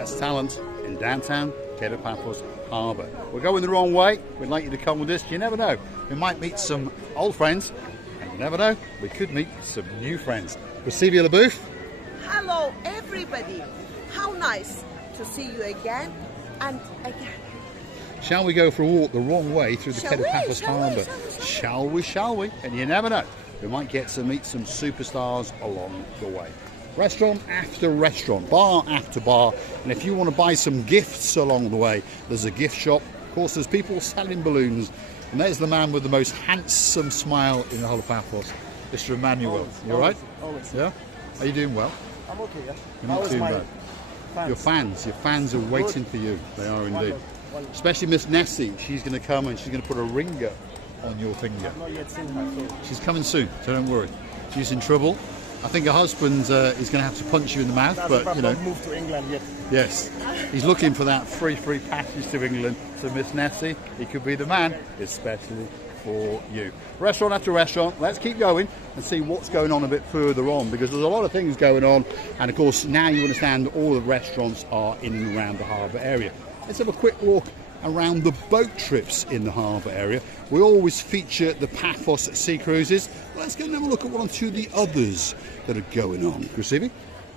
That's talent in downtown Kato Paphos Harbour. We're going the wrong way. We'd like you to come with us. You never know. We might meet some old friends. And you never know. We could meet some new friends. Receive the booth. Hello, everybody. How nice to see you again and again. Shall we go for a walk the wrong way through the Kato Paphos Harbour? Shall we? And you never know. We might get to meet some superstars along the way. Restaurant after restaurant, bar after bar, and if you want to buy some gifts along the way, there's a gift shop. Of course, there's people selling balloons, and there's the man with the most handsome smile in the whole of Paphos, Mr. Emmanuel. You all right? Always. Yeah? Are you doing well? I'm okay, yeah. You're not too bad. Your fans are waiting for you. They are indeed. Especially Miss Nessie. She's going to come and she's going to put a ringer on your finger. I've not yet seen her, so. She's coming soon, so don't worry. She's in trouble. I think her husband is going to have to punch you in the mouth, but you know. Not moved to England yet. Yes, he's looking for that free passage to England. So Miss Nessie, he could be the man, especially for you. Restaurant after restaurant. Let's keep going and see what's going on a bit further on, because there's a lot of things going on, and of course now you understand all the restaurants are in and around the harbour area. Let's have a quick walk around the boat trips in the harbour area. We always feature the Paphos sea cruises. Let's go and have a look at one or two of the others that are going on. Chrissy?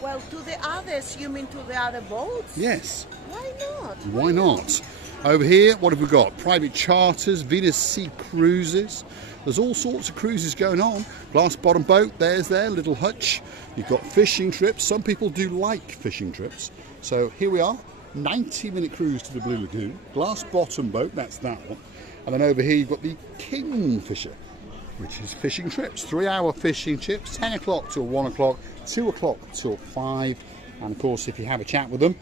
Well, to the others, you mean to the other boats? Yes. Why not? Why not? Over here, what have we got? Private charters, Venus Sea Cruises. There's all sorts of cruises going on. Glass bottom boat, there's their little hutch. You've got fishing trips. Some people do like fishing trips. So here we are. 90-minute cruise to the Blue Lagoon, glass bottom boat, that's that one. And then over here you've got the Kingfisher, which is fishing trips, 3-hour fishing trips, 10 o'clock till 1 o'clock, 2 o'clock till 5. And of course, if you have a chat with them,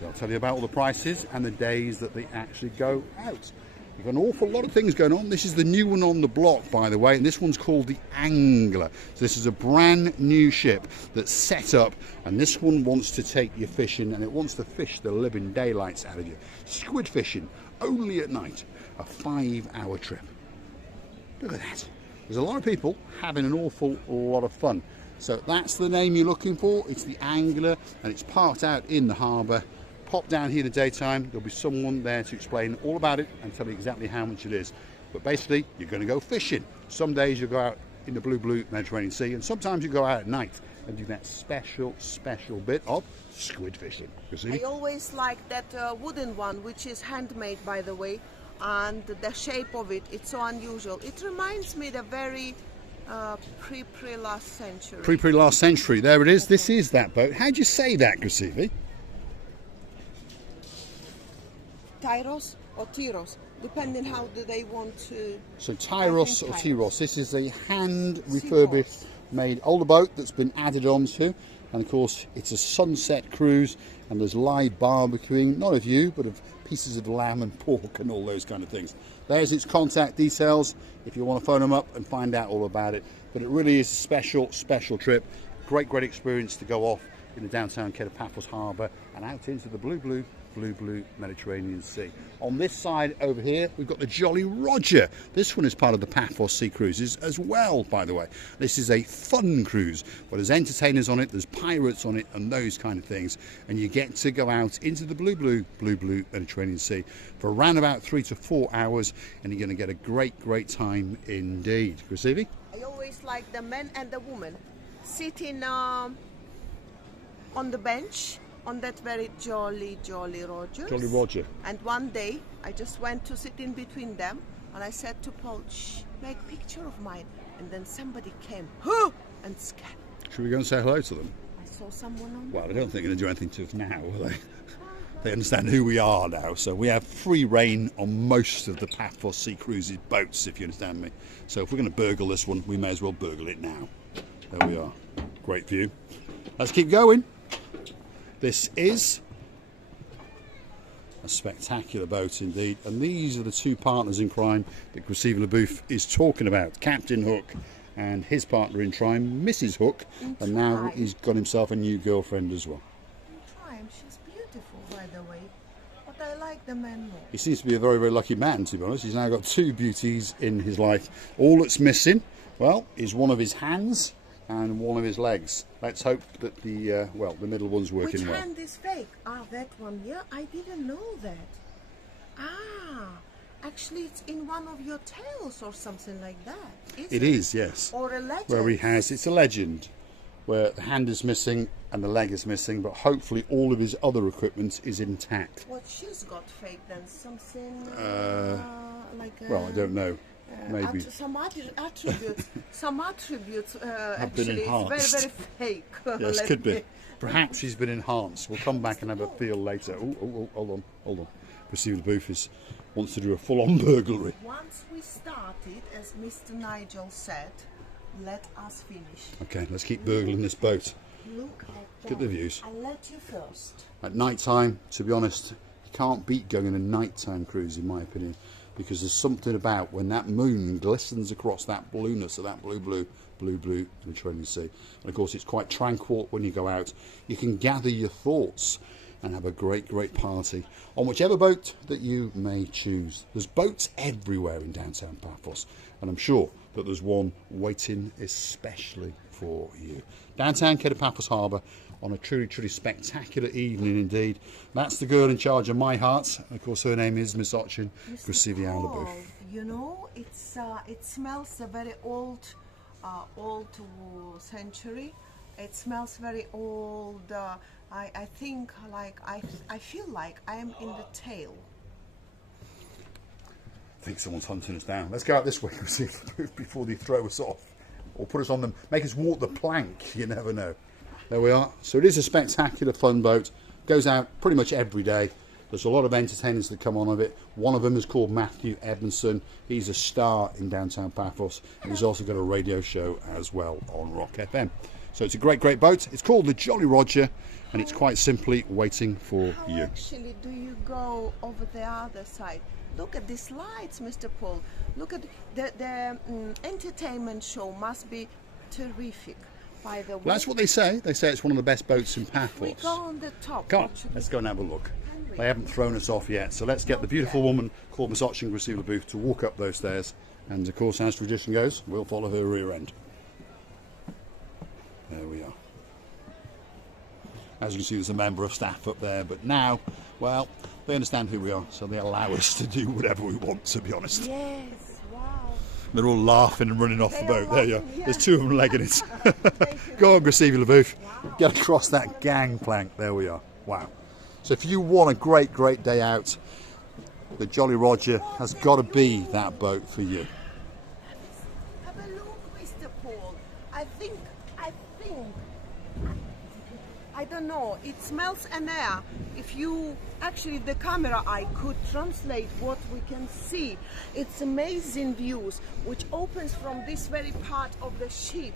they'll tell you about all the prices and the days that they actually go out. You've got an awful lot of things going on. This is the new one on the block, by the way, and this one's called the Angler. So this is a brand new ship that's set up, and this one wants to take you fishing, and it wants to fish the living daylights out of you. Squid fishing, only at night, a 5-hour trip. Look at that. There's a lot of people having an awful lot of fun. So that's the name you're looking for. It's the Angler, and it's parked out in the harbour. Pop down here in the daytime, there'll be someone there to explain all about it and tell you exactly how much it is. But basically, you're going to go fishing. Some days you'll go out in the blue Mediterranean Sea, and sometimes you go out at night and do that special bit of squid fishing. I always like that wooden one, which is handmade, by the way, and the shape of it, it's so unusual. It reminds me the very pre-last century. Pre-last century, there it is. This is that boat. How'd you say that, Grasivi? Tyros or Tyros, depending how do they want to. So Tyros or Tyros. This is a hand refurbished, made older boat that's been added onto, and of course it's a sunset cruise, and there's live barbecuing, not of you, but of pieces of lamb and pork and all those kind of things. There's its contact details if you want to phone them up and find out all about it. But it really is a special trip. Great experience to go off in the downtown Kato Paphos Harbour and out into the blue Mediterranean Sea. On this side over here, we've got the Jolly Roger. This one is part of the Paphos Sea Cruises as well, by the way. This is a fun cruise, but there's entertainers on it, there's pirates on it, and those kind of things. And you get to go out into the blue Mediterranean Sea for around about 3 to 4 hours, and you're going to get a great time indeed. Grasivi? I always like the men and the women sitting on the bench on that very jolly Roger. Jolly Roger. And one day I just went to sit in between them, and I said to Paul, "Shh, make a picture of mine." And then somebody came, and scared. Should we go and say hello to them? I saw someone on. Well, I don't think they're going to do anything to us now, will they? They understand who we are now, so we have free reign on most of the Paphos Sea Cruises boats, if you understand me. So if we're going to burgle this one, we may as well burgle it now. There we are. Great view. Let's keep going. This is a spectacular boat indeed, and these are the two partners in crime that Grasivi LaBouffe is talking about. Captain Hook and his partner in crime, Mrs. Hook, and now he's got himself a new girlfriend as well. She's beautiful, by the way, but I like the man more. He seems to be a very lucky man, to be honest. He's now got two beauties in his life. All that's missing, well, is one of his hands. and one of his legs. Let's hope that the middle one's working Which well. hand is fake? Ah, that one. Yeah, I didn't know that. Ah, actually, it's in one of your tails or something like that. It is, yes. Or a legend. Where he has, it's a legend, where the hand is missing and the leg is missing, but hopefully all of his other equipment is intact. What she's got fake then? Something like. Well, I don't know. Maybe. Some attributes. Some attributes. Have been Actually, enhanced. it's very, very fake. Yes, Let could be. me- Perhaps he's been enhanced. We'll come back and have a feel later. Oh, hold on. Perceived Booth wants to do a full-on burglary. Once we started, as Mr. Nigel said, let us finish. Okay, let's keep burgling this boat. Look at Look at the views. I'll let you first. At night time, to be honest, you can't beat going on a nighttime cruise, in my opinion, because there's something about when that moon glistens across that blueness of that blue Mediterranean Sea. And of course, it's quite tranquil when you go out. You can gather your thoughts and have a great party on whichever boat that you may choose. There's boats everywhere in downtown Paphos, and I'm sure that there's one waiting especially for you. Downtown Kato Paphos Harbour on a truly spectacular evening indeed. That's the girl in charge of my heart. Of course, her name is Miss Ochin Grasiviana. You know, it smells a very old century. It smells very old. I think I feel like I am in the tail. I think someone's hunting us down. Let's go out this way before they throw us off or put us on them, make us walk the plank. You never know. There we are. So it is a spectacular fun boat. Goes out pretty much every day. There's a lot of entertainers that come on of it. One of them is called Matthew Edmondson. He's a star in downtown Paphos, and he's also got a radio show as well on Rock FM. So it's a great boat. It's called the Jolly Roger, and it's quite simply waiting for How you. actually do you go over the other side? Look at these lights, Mr. Paul. Look at the entertainment show must be terrific. By the way, Well, that's what they say. They say it's one of the best boats in we Paphos. go on the top. Come on, what should let's we- go and have a look. Can we? They haven't thrown us off yet, so let's get the beautiful woman called Miss Ochin Grasiviana to walk up those stairs, and of course, as tradition goes, we'll follow her rear end. There we are. As you can see, there's a member of staff up there, but now, well, they understand who we are, so they allow us to do whatever we want, to be honest. Yes, wow. They're all laughing and running off the They are boat. There you are. laughing, yeah. There's two of them legging it. Thank you. Go on, Grasiviana. Get across that gangplank. There we are. Wow. So if you want a great day out, the Jolly Roger has got to be that boat for you. Have a look, Mr. Paul. I don't know. It smells an air. If you actually the camera, I could translate what we can see. It's amazing views, which opens from this very part of the ship.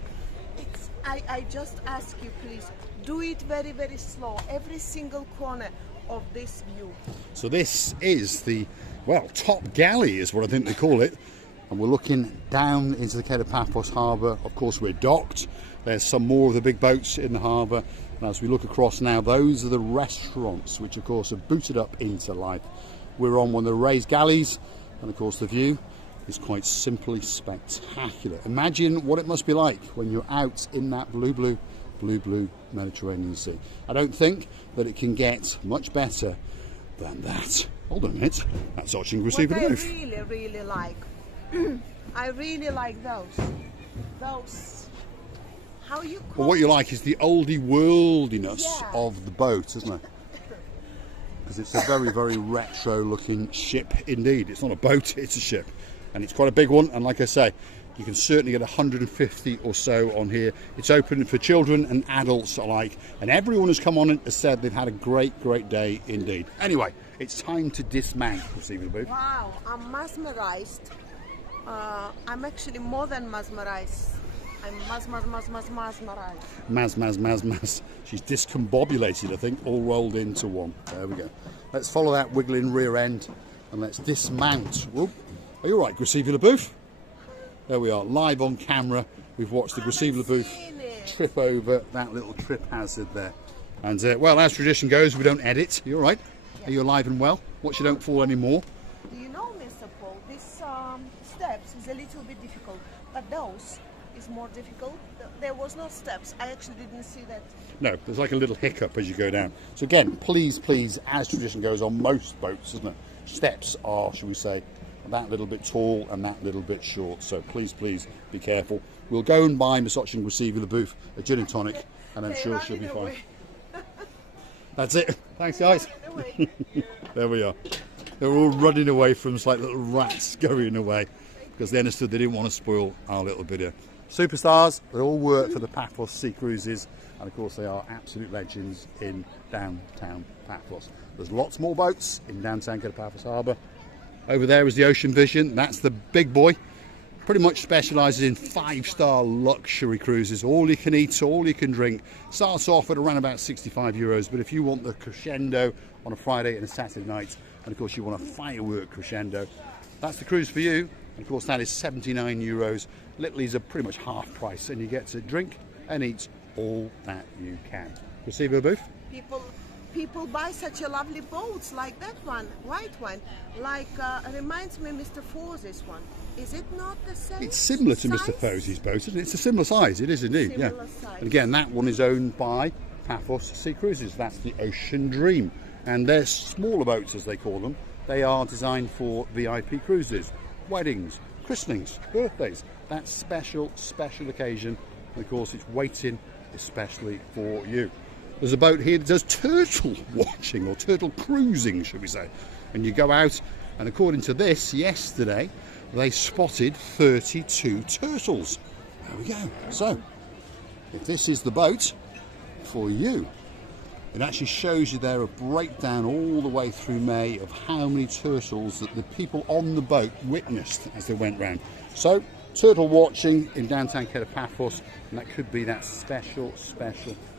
I just ask you, please, do it very slow. Every single corner of this view. So this is the, well, top galley is what I think they call it. And we're looking down into the Kato Paphos Harbour. Of course, we're docked. There's some more of the big boats in the harbour. And as we look across now, those are the restaurants, which of course are booted up into life. We're on one of the raised galleys, and of course the view is quite simply spectacular. Imagine what it must be like when you're out in that blue Mediterranean Sea. I don't think that it can get much better than that. Hold on a minute. That's Ochin What I Grasiviana. really like, I really like those. How you call Well, what you like is the oldie worldiness Yeah. of the boat, isn't it? Because it's a very retro looking ship indeed. It's not a boat, it's a ship. And it's quite a big one, and like I say, you can certainly get 150 or so on here. It's open for children and adults alike, and everyone who's come on it has said they've had a great day indeed. Anyway, it's time to dismount, Grasiviana. Wow, I'm mesmerized. I'm actually more than mesmerized. I'm mesmerized. Maz. She's discombobulated, I think, all rolled into one. There we go. Let's follow that wiggling rear end and let's dismount. Whoop. Are you all right, Grasiviana? There we are, live on camera. We've watched the Grasiviana seen it. trip over that little trip hazard there. And, well, as tradition goes, we don't edit. You all right? Are you alive and well? Watch you don't fall anymore. Do you know, Mr. Paul, this steps is a little bit difficult, but those is more difficult. There was no steps. I actually didn't see that. No, there's like a little hiccup as you go down. So again, please, as tradition goes on most boats, isn't it? Steps are, shall we say, that little bit tall and that little bit short. So please be careful. We'll go and buy Masoch and receive in the booth a gin and tonic, and I'm sure she'll be fine. That's it. Thanks, guys. There we are. They're all running away from us like little rats going away because they understood they didn't want to spoil our little video. Superstars, they all work for the Paphos Sea Cruises, and of course they are absolute legends in downtown Paphos. There's lots more boats in downtown Kato Paphos Harbour. Over there is the Ocean Vision. That's the big boy. Pretty much specialises in 5-star luxury cruises. All you can eat, all you can drink. Starts off at around about €65, but if you want the crescendo on a Friday and a Saturday night, and of course you want a firework crescendo, that's the cruise for you. And of course that is €79. Littleys are pretty much half price, and you get to drink and eat all that you can. Receive a booth? People buy such a lovely boats like that one, white one. Like reminds me of Mr. Forz's one. Is it not the same? It's similar to size? Mr. Fozy's boat, isn't it? It's a similar size. It is indeed. Similar Yeah. size. And again, that one is owned by Paphos Sea Cruises. That's the Ocean Dream, and they're smaller boats, as they call them. They are designed for VIP cruises, weddings, christenings, birthdays. That special occasion. And of course, it's waiting especially for you. There's a boat here that does turtle watching, or turtle cruising, should we say. And you go out, and according to this, yesterday, they spotted 32 turtles. There we go. So, if this is the boat for you, it actually shows you there a breakdown all the way through May of how many turtles that the people on the boat witnessed as they went round. So, turtle watching in downtown Kato Paphos, and that could be that special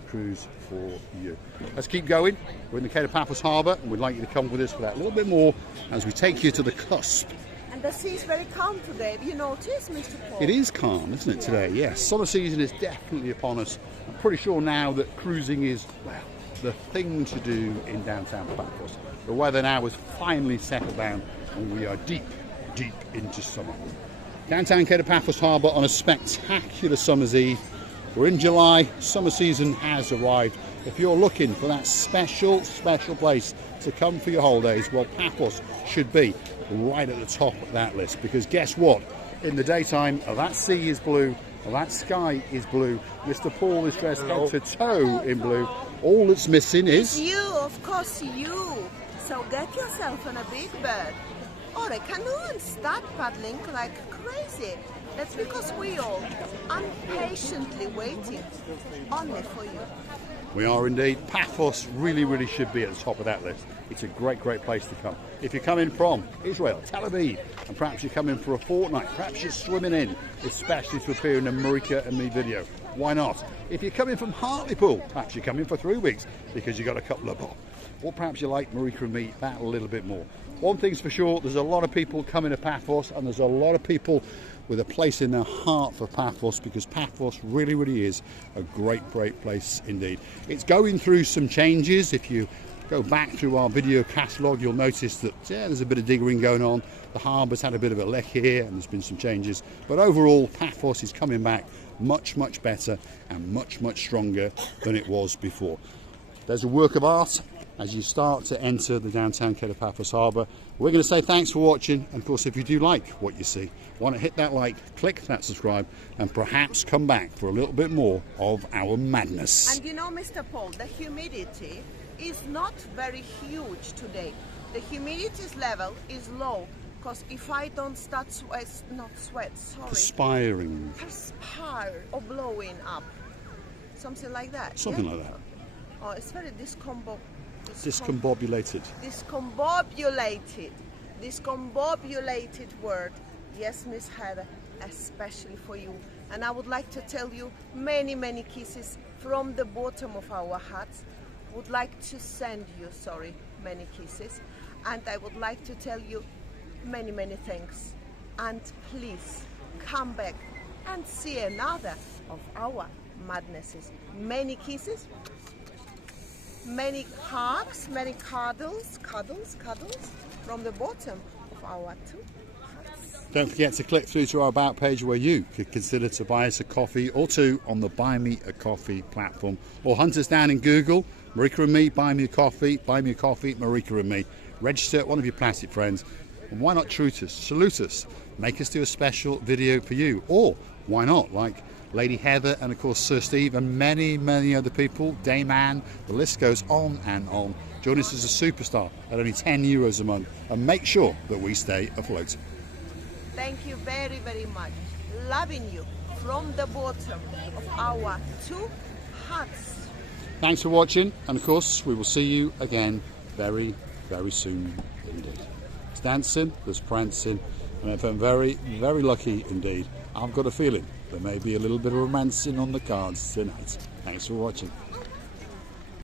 cruise for you. Let's keep going. We're in the Kato Paphos Harbour, and we'd like you to come with us for that little bit more as we take you to the cusp. And the sea is very calm today. Have you noticed, Mr. Paul? It is calm, isn't it, today? Yes. Summer season is definitely upon us. I'm pretty sure now that cruising is, well, the thing to do in downtown Paphos. The weather now has finally settled down, and we are deep into summer. Downtown Kato Paphos Harbour on a spectacular summer's eve. We're in July, summer season has arrived. If you're looking for that special place to come for your holidays, well, Paphos should be right at the top of that list, because guess what? In the daytime, that sea is blue, that sky is blue, Mr. Paul is dressed head to toe in blue. All that's missing is... You, of course you. So get yourself on a big bird or a canoe and start paddling like crazy. That's because we all impatiently waiting only for you. We are indeed. Paphos really should be at the top of that list. It's a great place to come. If you're coming from Israel, Tel Aviv, and perhaps you're coming for a fortnight, perhaps you're swimming in, especially to appear in a Marika and me video, why not? If you're coming from Hartlepool, perhaps you're coming for 3 weeks because you got a couple of bob. Or perhaps you like Marika and me that a little bit more. One thing's for sure, there's a lot of people coming to Paphos, and there's a lot of people with a place in their heart for Paphos, because Paphos really is a great place indeed. It's going through some changes. If you go back through our video catalogue, you'll notice that there's a bit of diggering going on. The harbour's had a bit of a leck here, and there's been some changes. But overall, Paphos is coming back much better and much stronger than it was before. There's a work of art as you start to enter the downtown Kato Paphos Harbour. We're going to say thanks for watching, and of course if you do like what you see, why not hit that like, click that subscribe, and perhaps come back for a little bit more of our madness. And you know, Mr. Paul, the humidity is not very huge today. The humidity level is low, because if I don't start Perspiring. Perspire or blowing up. Something like that. Something like that. Oh, it's very Discombobulated. Discombobulated word. Yes, Miss Heather, especially for you. And I would like to tell you many kisses from the bottom of our hearts. Would like to send you, many kisses. And I would like to tell you many thanks. And please come back and see another of our madnesses. Many kisses. Many hugs, many cuddles from the bottom of our two hearts. Don't forget to click through to our About page where you could consider to buy us a coffee or two on the Buy Me a Coffee platform. Or hunt us down in Google, Marika and me, Buy Me a Coffee, Marika and me. Register at one of your plastic friends. And why not treat us, salute us, make us do a special video for you. Or why not, like Lady Heather and of course Sir Steve and many, many other people, Dame Anne, the list goes on and on. Join us as a superstar at only €10 a month and make sure that we stay afloat. Thank you very, very much. Loving you from the bottom of our 2 hearts. Thanks for watching, and of course we will see you again very, very soon indeed. There's dancing, there's prancing, and if I'm very, very lucky indeed, I've got a feeling there may be a little bit of romancing on the cards tonight. Thanks for watching.